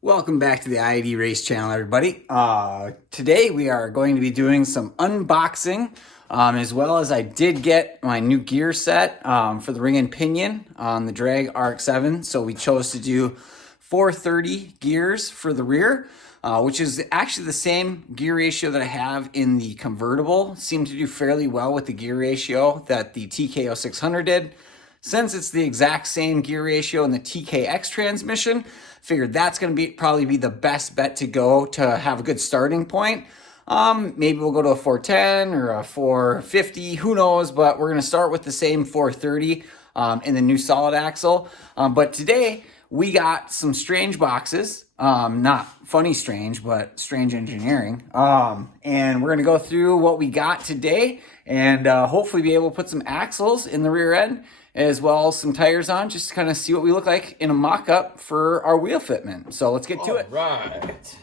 Welcome back to the IED Race Channel, everybody. Today we are going to be doing some unboxing, as well as I did get my new gear set for the ring and pinion on the Drag RX-7. So we chose to do 430 gears for the rear, which is actually the same gear ratio that I have in the convertible. Seemed to do fairly well with the gear ratio that the TKO 600 did. Since it's the exact same gear ratio in the TKX transmission, figured that's going to probably be the best bet to go to have a good starting point. Maybe we'll go to a 410 or a 450, who knows, but we're going to start with the same 430 in the new solid axle. But today we got some strange boxes, not funny strange, but strange engineering. And we're going to go through what we got today and hopefully be able to put some axles in the rear end as well as some tires on, just to kind of see what we look like in a mock-up for our wheel fitment. So let's get to it. Right.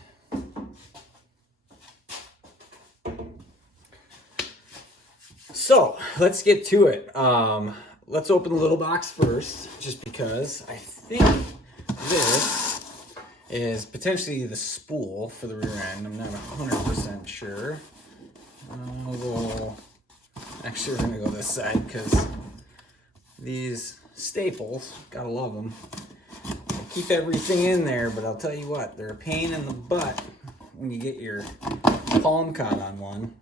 So let's get to it. Let's open the little box first, just because I think this is potentially the spool for the rear end. I'm not 100% sure. Actually, we're gonna go this side because these staples, gotta love them. They keep everything in there, but I'll tell you what, they're a pain in the butt when you get your palm caught on one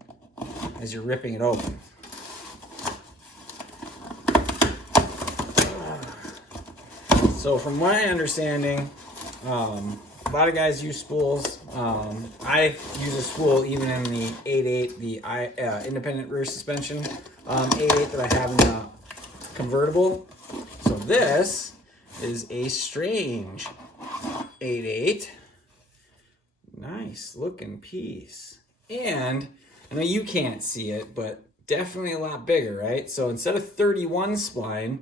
as you're ripping it open. So from my understanding, a lot of guys use spools. I use a spool even in the 8.8, the independent rear suspension 8.8 that I have in the convertible. So this is a strange 8.8. Nice looking piece. And I know you can't see it, but definitely a lot bigger, right? So instead of 31 spline,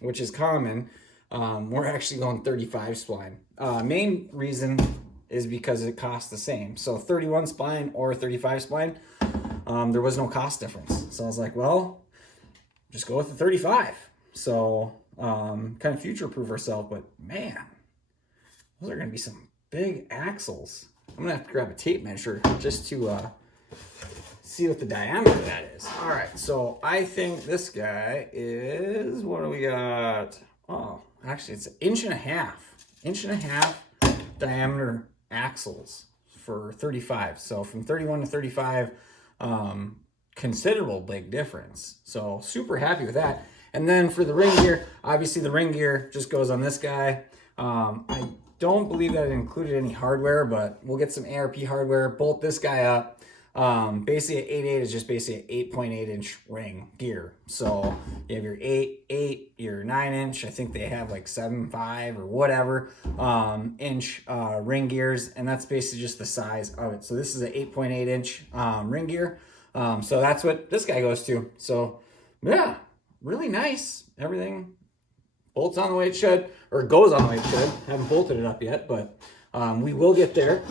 which is common, we're actually going 35 spline. Main reason is because it costs the same. So 31 spline or 35 spline, there was no cost difference. So I was like, well, just go with the 35. So kind of future-proof ourselves, but man, those are gonna be some big axles. I'm gonna have to grab a tape measure just to see what the diameter of that is. All right, so I think this guy is, what do we got? Oh, actually it's an inch and a half diameter axles for 35. So from 31 to 35, considerable big difference. So super happy with that. And then for the ring gear, obviously the ring gear just goes on this guy. I don't believe that it included any hardware, but we'll get some ARP hardware, bolt this guy up. Basically an 8.8 is just basically an 8.8 inch ring gear. So you have your 8.8, your 9 inch, I think they have like 7.5 or whatever inch ring gears, and that's basically just the size of it. So this is an 8.8 inch ring gear. So that's what this guy goes to. So yeah, really nice. Everything bolts on the way it should, or goes on the way it should. Haven't bolted it up yet, but we will get there.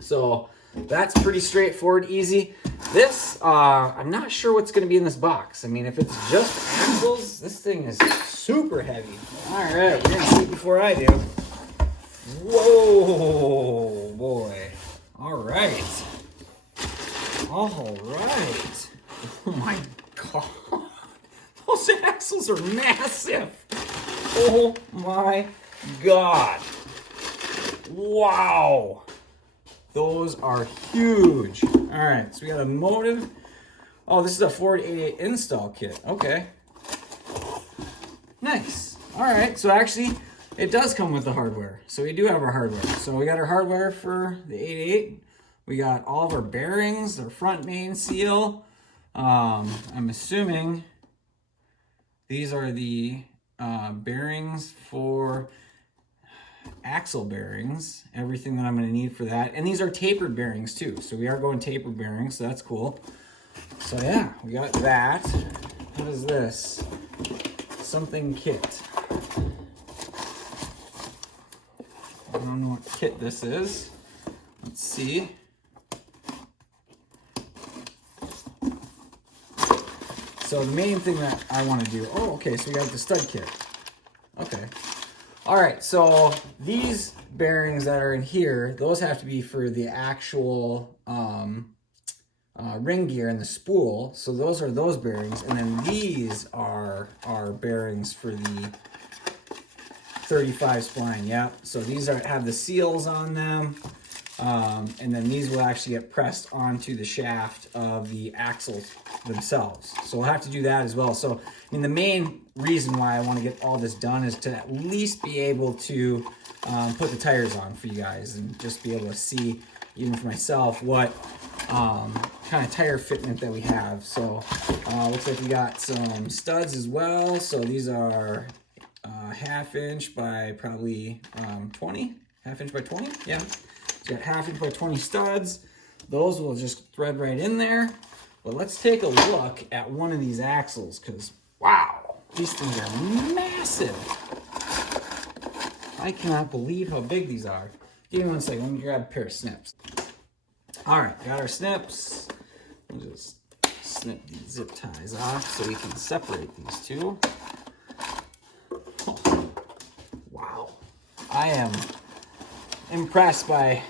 So that's pretty straightforward, easy. This, I'm not sure what's going to be in this box. I mean, if it's just axles, this thing is super heavy. All right, you're going to see it before I do. Whoa, boy. All right. All right. Oh my God. Those axles are massive. Oh my God. Wow. Those are huge. All right, so we got a motive. Oh, this is a Ford 88 install kit. Okay. Nice. All right, so actually it does come with the hardware. So we do have our hardware. So we got our hardware for the 88. We got all of our bearings, our front main seal. I'm assuming these are the bearings for axle bearings, everything that I'm going to need for that. And these are tapered bearings too. So we are going tapered bearings, so that's cool. So yeah, we got that. What is this? Something kit. I don't know what kit this is. Let's see. So the main thing that I want to do, oh, okay, so we got the stud kit. Okay. All right, so these bearings that are in here, those have to be for the actual ring gear and the spool. So those are those bearings. And then these are bearings for the 35 spline. Yep. So these have the seals on them. And then these will actually get pressed onto the shaft of the axles themselves. So we'll have to do that as well. So, I mean, the main reason why I want to get all this done is to at least be able to put the tires on for you guys and just be able to see, even for myself, what kind of tire fitment that we have. So looks like we got some studs as well. So these are 1/2 inch by probably 20, 1/2 inch by 20. Yeah. So got 1/2 inch by 20 studs. Those will just thread right in there. But let's take a look at one of these axles, because wow, these things are massive. I cannot believe how big these are. Give me one second, let me grab a pair of snips. All right, got our snips. We'll just snip these zip ties off so we can separate these two. Oh, wow, I am impressed by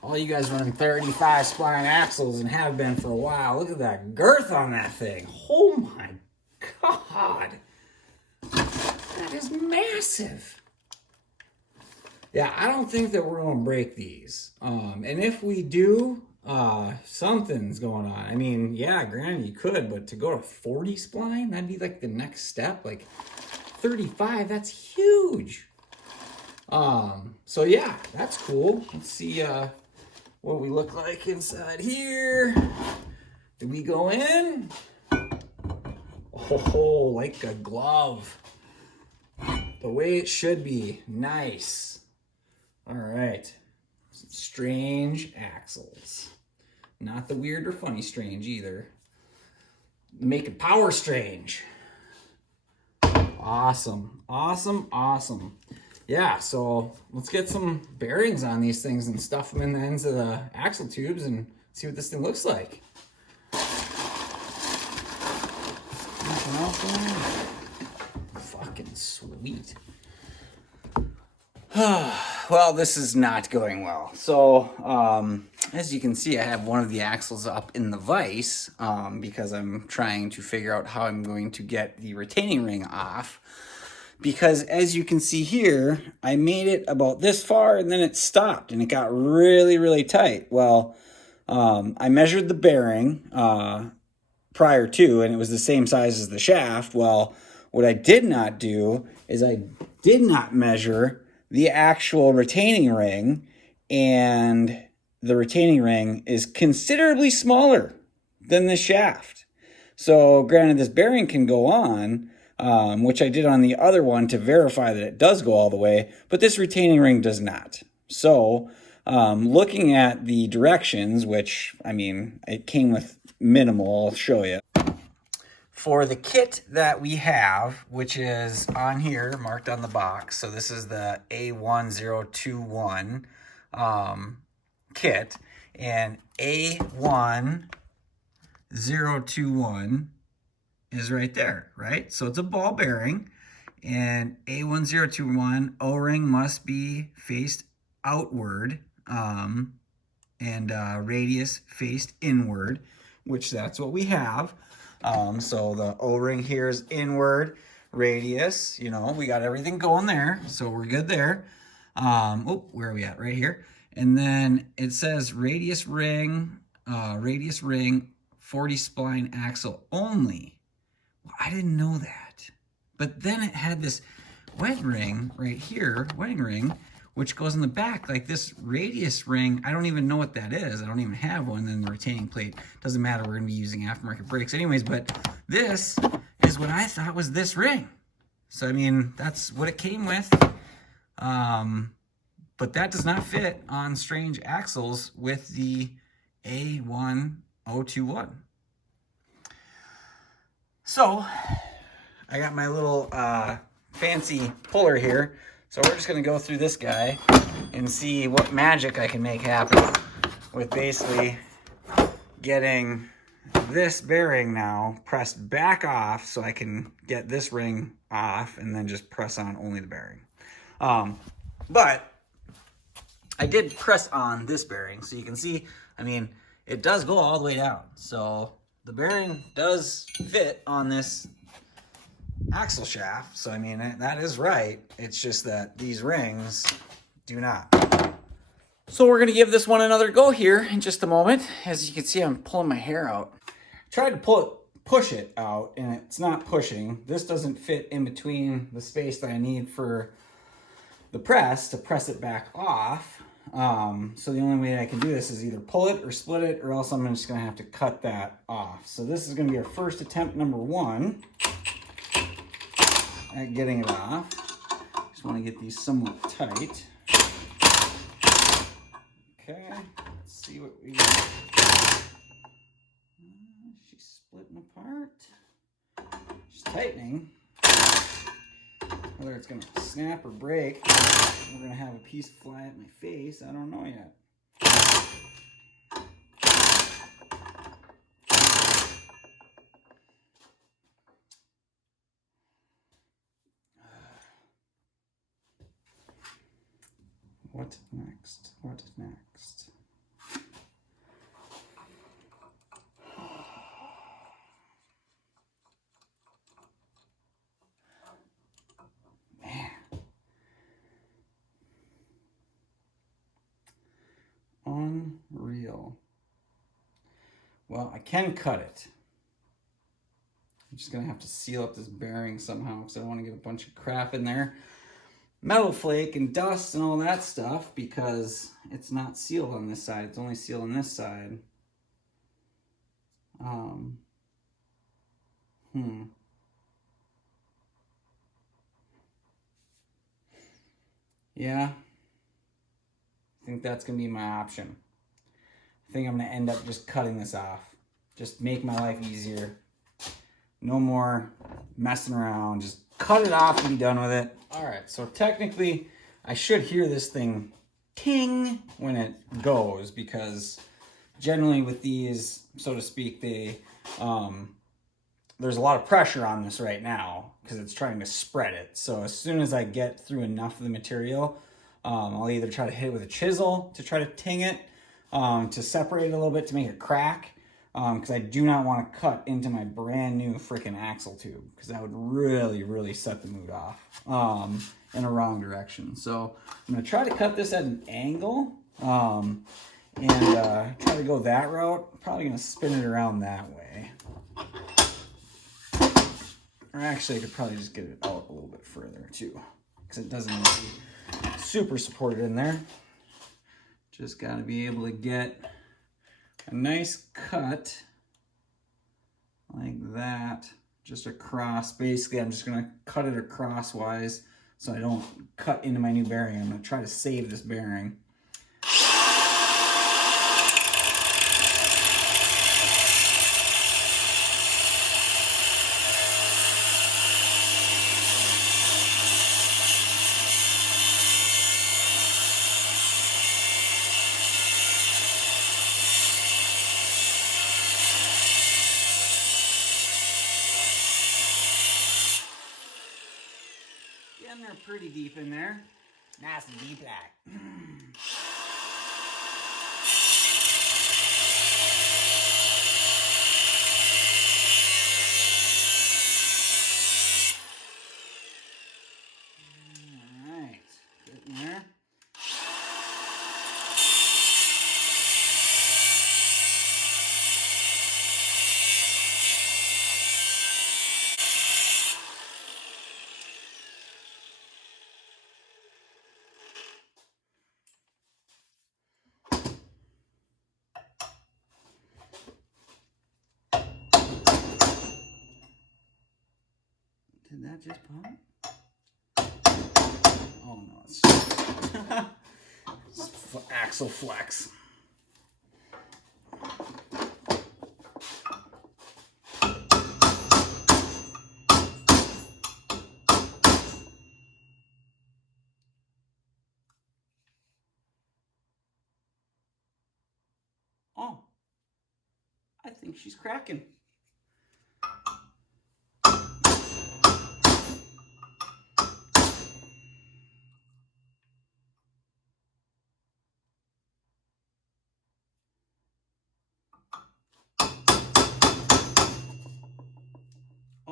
all you guys running 35 spline axles and have been for a while. Look at that girth on that thing. Oh my God. That is massive. Yeah, I don't think that we're going to break these. And if we do, something's going on. I mean, yeah, granted you could, but to go to 40 spline, that'd be like the next step. Like 35, that's huge. So yeah, that's cool. Let's see what we look like inside here. Did we go in? Oh, like a glove. The way it should be. Nice. All right. Some strange axles. Not the weird or funny strange either. Make it power strange. Awesome. Awesome. Awesome. Yeah, so let's get some bearings on these things and stuff them in the ends of the axle tubes and see what this thing looks like. Nothing else in there? Fucking sweet. Well, this is not going well. So, as you can see, I have one of the axles up in the vise because I'm trying to figure out how I'm going to get the retaining ring off. Because as you can see here, I made it about this far and then it stopped and it got really, really tight. Well, I measured the bearing prior to, and it was the same size as the shaft. Well, what I did not do is I did not measure the actual retaining ring, and the retaining ring is considerably smaller than the shaft. So granted, this bearing can go on, which I did on the other one to verify that it does go all the way, but this retaining ring does not. So looking at the directions, which, I mean, it came with minimal, I'll show you. For the kit that we have, which is on here, marked on the box, so this is the A1021 kit, and A1021 is right there, right? So it's a ball bearing, and A1021 O-ring must be faced outward, and radius faced inward, which that's what we have. So the O-ring here is inward, radius, you know, we got everything going there, so we're good there. Where are we at? Right here. And then it says radius ring, 40 spline axle only. Well, I didn't know that. But then it had this wet ring right here, wedding ring, which goes in the back, like this radius ring. I don't even know what that is. I don't even have one. Then the retaining plate, doesn't matter. We're gonna be using aftermarket brakes anyways, but this is what I thought was this ring. So, I mean, that's what it came with. But that does not fit on strange axles with the A1021. So, I got my little fancy puller here. So we're just gonna go through this guy and see what magic I can make happen with basically getting this bearing now pressed back off so I can get this ring off and then just press on only the bearing. But I did press on this bearing, so you can see, I mean, it does go all the way down. So the bearing does fit on this axle shaft. So, I mean, that is right. It's just that these rings do not. So we're going to give this one another go here in just a moment. As you can see, I'm pulling my hair out. Tried to push it out, and it's not pushing. This doesn't fit in between the space that I need for the press to press it back off. So the only way I can do this is either pull it or split it, or else I'm just going to have to cut that off. So this is going to be our first attempt, number 1, at getting it off. Just want to get these somewhat tight. Okay, let's see what we got. She's splitting apart. She's tightening. Whether it's going to snap or break, we're going to have a piece fly at my face, I don't know yet. What next? What next? Man. Unreal. Well, I can cut it. I'm just going to have to seal up this bearing somehow because I don't want to get a bunch of crap in there. Metal flake and dust and all that stuff because it's not sealed on this side. It's only sealed on this side. Yeah. I think that's going to be my option. I think I'm going to end up just cutting this off. Just make my life easier. No more messing around. Just cut it off and be done with it. All right, so technically, I should hear this thing ting when it goes because generally with these, so to speak, there's a lot of pressure on this right now because it's trying to spread it. So as soon as I get through enough of the material, I'll either try to hit it with a chisel to try to ting it, to separate it a little bit to make it crack, because I do not want to cut into my brand new freaking axle tube because that would really, really set the mood off in a wrong direction. So I'm going to try to cut this at an angle and try to go that route. I'm probably going to spin it around that way. Or actually, I could probably just get it out a little bit further too because it doesn't need to be super supported in there. Just got to be able to get a nice cut like that, just across. Basically, I'm just going to cut it acrosswise so I don't cut into my new bearing. I'm going to try to save this bearing. And they're pretty deep in there. Nice and deep like. Alright, get in there. Did that just pop? Oh no, it's just axle flex. Oh, I think she's cracking.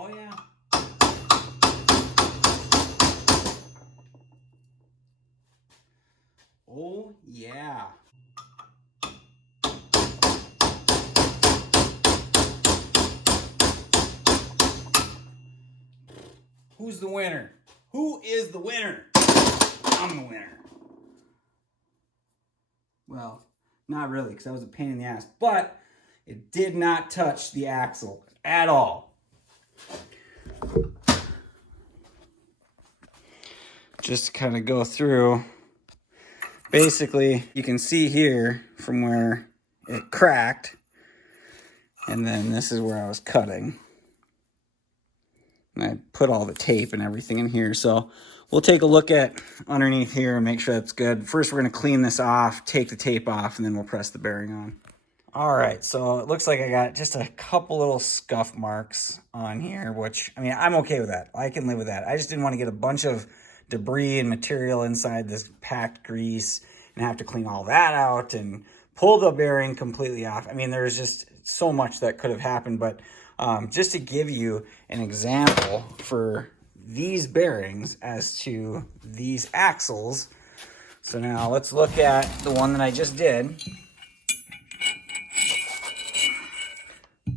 Oh yeah. Oh yeah. Who's the winner? Who is the winner? I'm the winner. Well, not really, because that was a pain in the ass. But it did not touch the axle at all. Just to kind of go through. Basically, you can see here from where it cracked. And then this is where I was cutting. And I put all the tape and everything in here. So we'll take a look at underneath here and make sure that's good. First, we're going to clean this off, take the tape off, and then we'll press the bearing on. All right, so it looks like I got just a couple little scuff marks on here, which, I mean, I'm okay with that. I can live with that. I just didn't want to get a bunch of debris and material inside this packed grease and have to clean all that out and pull the bearing completely off. I mean, there's just so much that could have happened, but just to give you an example for these bearings as to these axles. So now let's look at the one that I just did.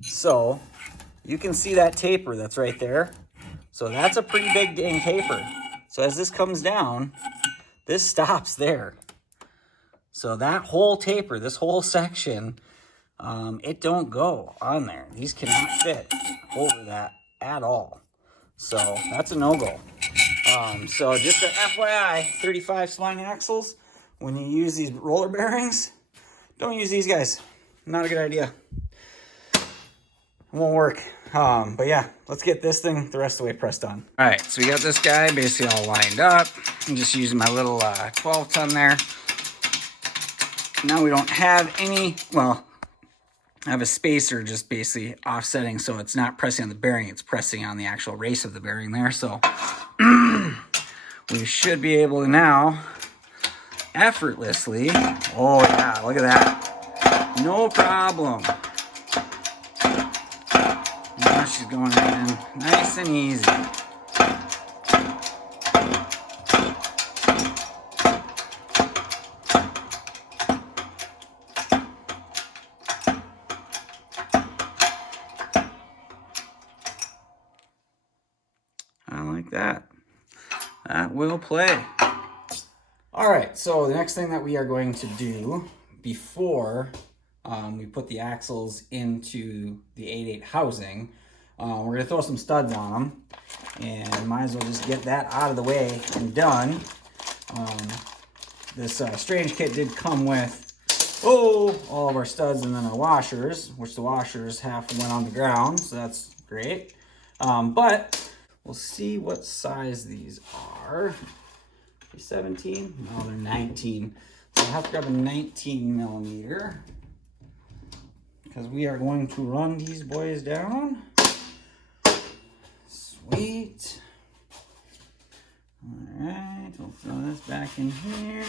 So you can see that taper that's right there. So that's a pretty big dang taper. So as this comes down, this stops there. So that whole taper, this whole section, it don't go on there. These cannot fit over that at all. So that's a no-go. So just an FYI, 35 spline axles, when you use these roller bearings, don't use these guys. Not a good idea. It won't work. But yeah, let's get this thing the rest of the way pressed on. All right, so we got this guy basically all lined up. I'm just using my little 12 ton there. Now we don't have any, well, I have a spacer just basically offsetting so it's not pressing on the bearing, it's pressing on the actual race of the bearing there. So we should be able to now effortlessly, oh yeah, look at that. No problem. Now she's going in nice and easy. I like that. That will play. All right, so the next thing that we are going to do before we put the axles into the 8/8 housing, we're going to throw some studs on them, and might as well just get that out of the way and done. This Strange kit did come with all of our studs and then our washers, which the washers half went on the ground, so that's great. But we'll see what size these are. 17? No, they're 19. So I'll have to grab a 19 millimeter because we are going to run these boys down. Sweet. All right, we'll throw this back in here.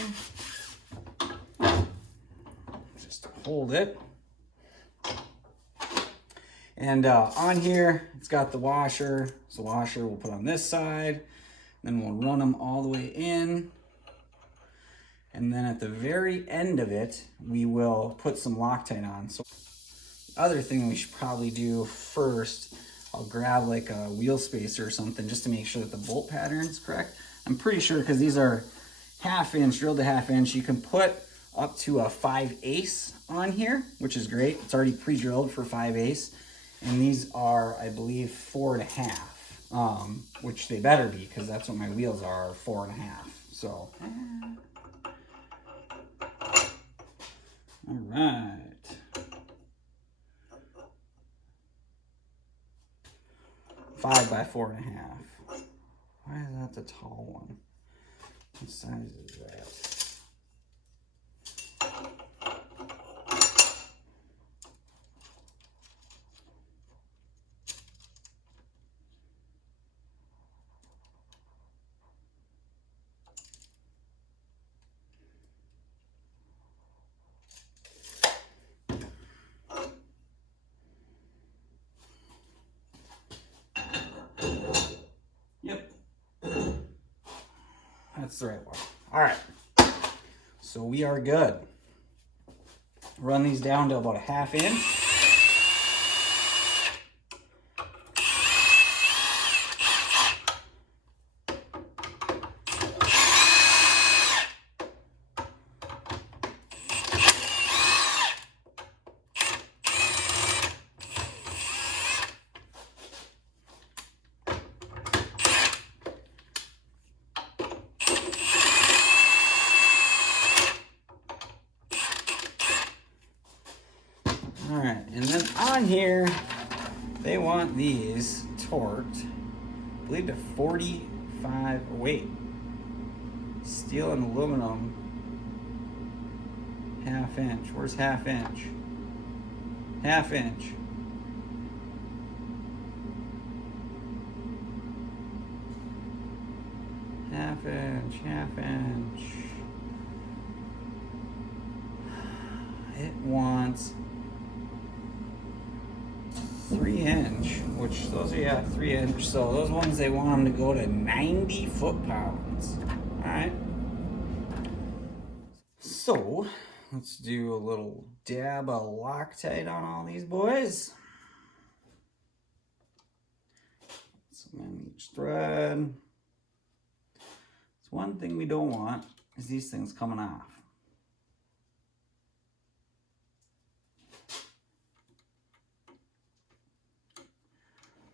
Just to hold it. And on here, it's got the washer. So the washer we'll put on this side. Then we'll run them all the way in. And then at the very end of it, we will put some Loctite on. So the other thing we should probably do first, I'll grab like a wheel spacer or something just to make sure that the bolt pattern's correct. I'm pretty sure because these are 1/2 inch, drilled to 1/2 inch. You can put up to a 5/8 on here, which is great. It's already pre-drilled for 5/8. And these are, I believe, 4.5, which they better be because that's what my wheels are, 4.5. So, all right. 5 by 4.5. Why is that the tall one? What size is that? That's the right one. All right. So we are good. Run these down to about a 1/2 inch. All right, and then on here, they want these torqued, I believe to 45 weight. Steel and aluminum, 1/2 inch. Where's 1/2 inch? 1/2 inch. Half inch, 1/2 inch. It wants 3 inch, which those are, yeah, 3 inch. So those ones, they want them to go to 90 foot-pounds. All right. So let's do a little dab of Loctite on all these boys. Some on each thread. So one thing we don't want is these things coming off.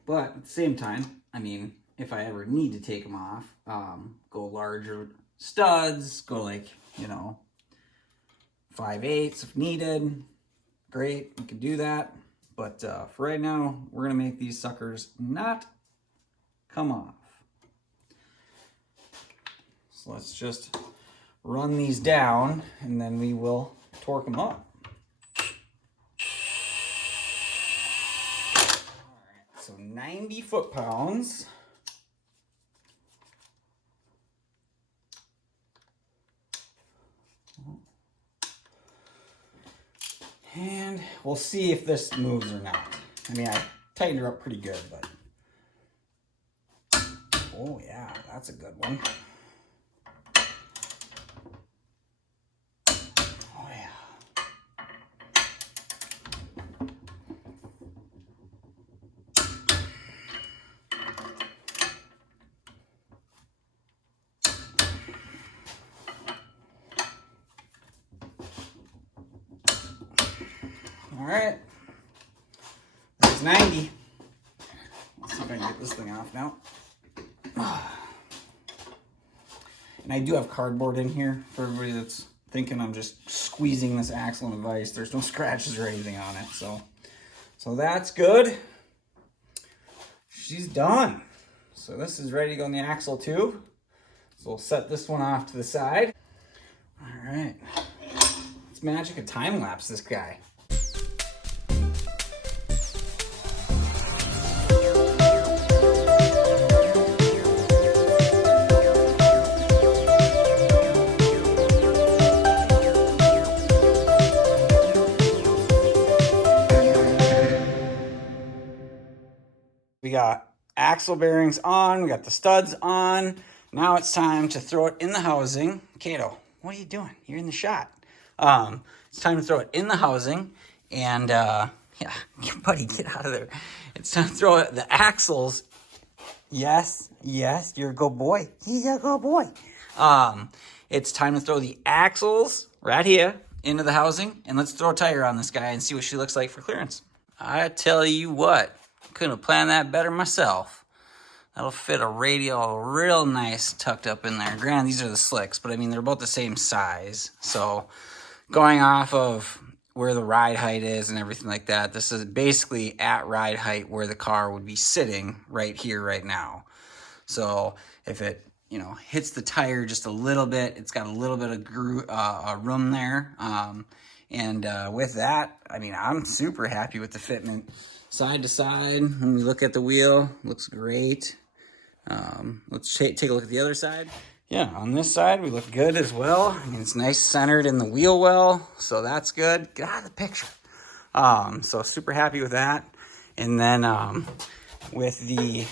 But at the same time, I mean, if I ever need to take them off, go larger studs, go like, 5/8 if needed. Great, we can do that. But for right now, we're gonna make these suckers not come off. So let's just run these down and then we will torque them up. So 90 foot-pounds. And we'll see if this moves or not. I mean, I tightened her up pretty good, but... Oh yeah, that's a good one. Oh yeah. All right, there's 90. Let's see if I can get this thing off now. And I do have cardboard in here for everybody that's thinking I'm just squeezing this axle in a vise. There's no scratches or anything on it, so that's good. She's done. So this is ready to go in the axle tube. So we'll set this one off to the side. All right, it's magic of time lapse this guy. We got axle bearings on, we got the studs on. Now it's time to throw it in the housing. Kato, what are you doing? You're in the shot. It's time to throw it in the housing and yeah, buddy, get out of there. It's time to throw the axles. Yes, you're a good boy. He's a good boy. It's time to throw the axles right here into the housing, and let's throw a tire on this guy and see what she looks like for clearance. I tell you what, couldn't have planned that better myself. That'll fit a radial real nice tucked up in there. Granted, these are the slicks, but I mean, they're about the same size. So going off of where the ride height is and everything like that, this is basically at ride height where the car would be sitting right here, right now. So if it, hits the tire just a little bit, it's got a little bit of room there. With that, I mean, I'm super happy with the fitment. Side to side, when we look at the wheel, looks great. Let's take a look at the other side. Yeah, on this side, we look good as well. I mean, it's nice centered in the wheel well, so that's good. Get out of the picture. So super happy with that. And then with the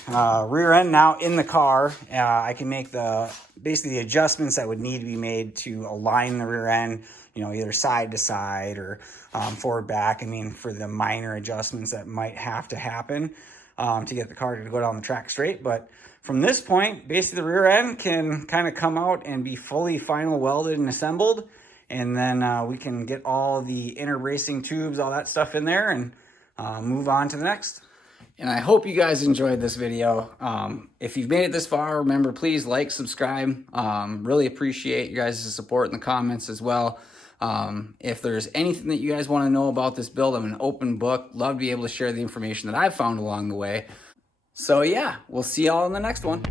rear end now in the car, I can make basically the adjustments that would need to be made to align the rear end, either side to side or forward back. I mean, for the minor adjustments that might have to happen to get the car to go down the track straight. But from this point, basically the rear end can kind of come out and be fully final welded and assembled. And then we can get all the inner bracing tubes, all that stuff in there, and move on to the next. And I hope you guys enjoyed this video. If you've made it this far, remember, please like, subscribe. Really appreciate you guys' support in the comments as well. If there's anything that you guys want to know about this build, I'm an open book. Love to be able to share the information that I've found along the way. So yeah, we'll see y'all in the next one.